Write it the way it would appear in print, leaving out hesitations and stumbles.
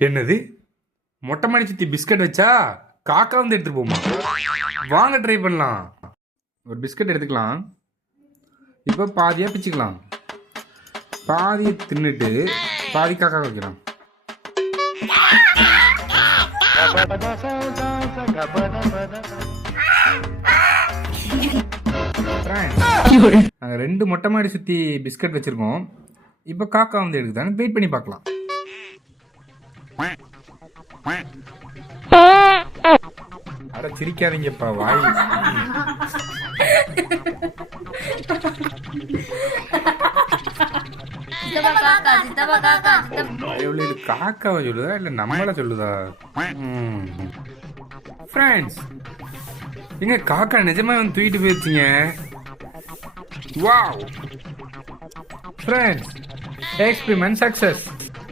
என்னது மொட்டை மாடி சுற்றி பிஸ்கட் வச்சா காக்கா வந்து எடுத்துட்டு போமா? வாங்க ட்ரை பண்ணலாம். ஒரு பிஸ்கட் எடுத்துக்கலாம். இப்போ பாதியாக பிச்சுக்கலாம். பாதியை தின்னுட்டு பாதி காக்கா வைக்கலாம். நாங்கள் 2 மொட்டை மாடி சுற்றி பிஸ்கட் வச்சுருக்கோம். இப்போ காக்கா வந்து எடுக்குதான்னு வெயிட் பண்ணி பார்க்கலாம். அட சிரிக்காதீங்கப்பா, வாய். இது காக்காவை சொல்லுதா இல்லை நம்மள சொல்லுதா? ஃப்ரெண்ட்ஸ், எங்க காக்கா நிஜமா வந்து தூக்கிட்டு போயிருச்சிங்க. Wow friends, experiment success.